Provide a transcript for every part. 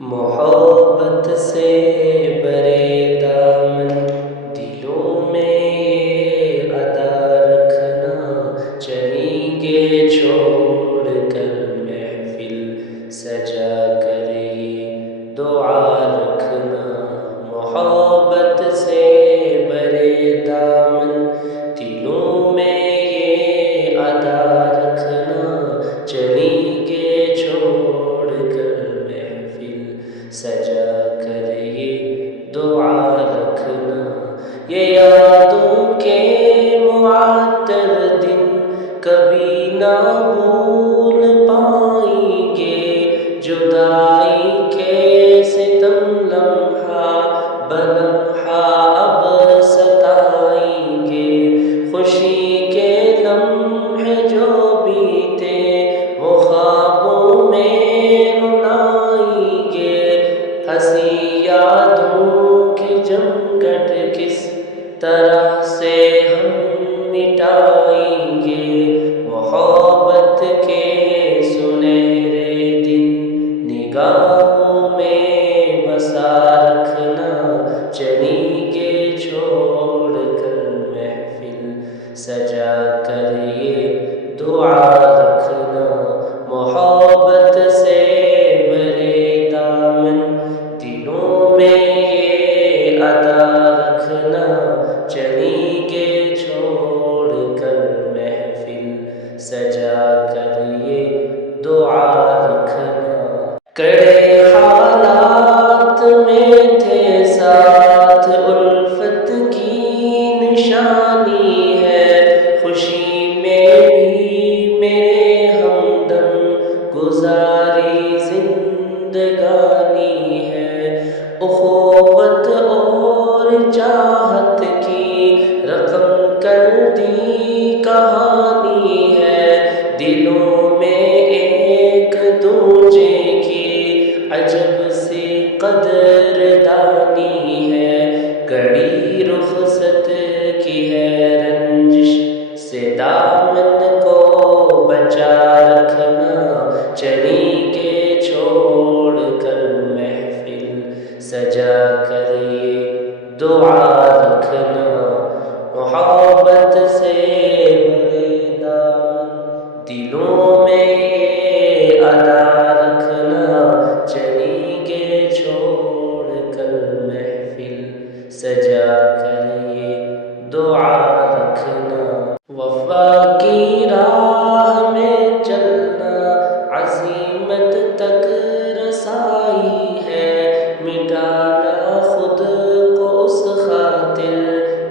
محبت سے برے دامن دلوں میں یہ ادا رکھنا، چلیں گے چھوڑ کر محفل سجا کر یہ دعا رکھنا۔ محبت سے برے دامن دلوں میں یہ ادا رکھنا، چلیں گے چھوڑ کر سجا کر یہ دعا رکھنا۔ یہ یادوں کے معطر دن کبھی نہ بھول پائیں گے، جدائی کے ستم لمحہ بلمحہ اب ستائیں گے، خوشی کے لمحے جو بیتے وہ خوابوں میں رلائیں گے، ہنسی یادوں کی جمگٹ کس طرح سے ہم مٹائیں گے۔ محبت کے سنہرے دن نگاہوں میں بسا رکھنا، چلیں گے چھوڑ کر محفل سجا کر یہ دعا رکھنا۔ محبت سے برے دامن دلوں میں یہ ادا رکھنا، چلیں گے چھوڑ کر محفل سجا کر یہ دعا رکھنا۔ کڑے حالات میں تھے ساتھ الفت کی نشانی ہے، خوشی میں بھی میرے ہمدم گزاری زندگانی ہے، اخوت اور چاہت کی رقم کر دی کہانی ہے، دلوں میں ایک دوجے کی عجب سی قدردانی ہے، کڑی رخصت کی ہے رنجش سے دامن کو بچا رکھنا، چلیں گے چھوڑ کر محفل سجا کر یہ دعا رکھنا۔ محبت سے برے دامن دلوں میں یہ ادا رکھنا، چلیں گے چھوڑ کر محفل سجا کر یہ دعا رکھنا۔ وفا کی راہ میں چلنا عزیمت تک رسائی ہے، مٹانا خود کو اس خاطر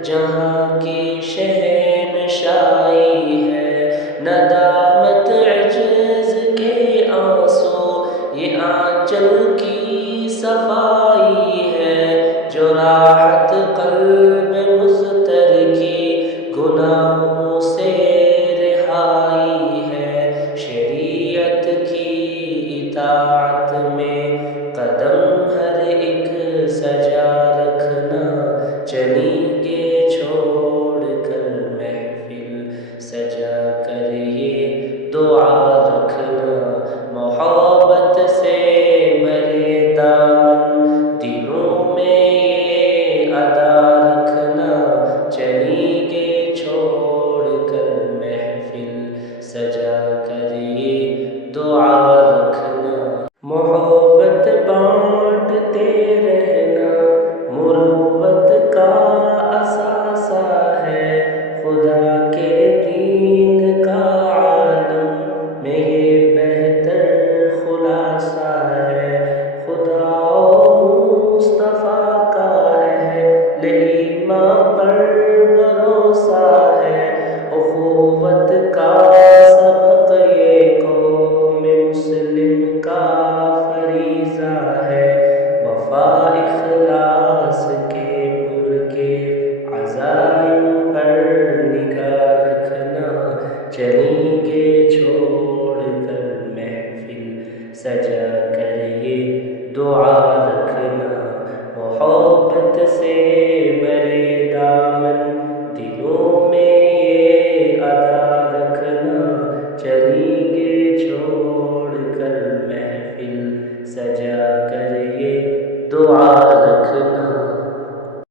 جہاں کی شہنشائی ہے، ندامت عجز کے آنسو یہ آنچل کی صفائی ہے، جو راحت قلب مضطر کی گناہوں سے رہائی ہے، شریعت کی اطاعت میں قدم ہر ایک سجا رکھنا، چلیں گے چھوڑ کر محفل سجا کر یہ دعا رکھنا۔ محبت سے برے دامن دلوں میں یہ ادا رکھنا، چلیں گے چھوڑ کر محفل سجا کر یہ دعا رکھنا۔ محبت بانٹتے رہنا مروت کا اثاثہ ہے، خدا کے دین کا عالم میں یہ بہتر خلاصہ ہے، خدا و مصطفیٰ کا اہل ایمان پر بھروسہ ہے، اخوت کا سبق یہ قوم مسلم کا فریضہ ہے، وفا اخلاص کے پرکیف عزائم پر نگاہ رکھنا، چلیں گے چھوڑ کر محفل سجا کر یہ دعا رکھنا۔ محبت سے برے دامن دلوں میں یہ ادا رکھنا، چلیں گے چھوڑ کر محفل سجا کر دعا رکھنا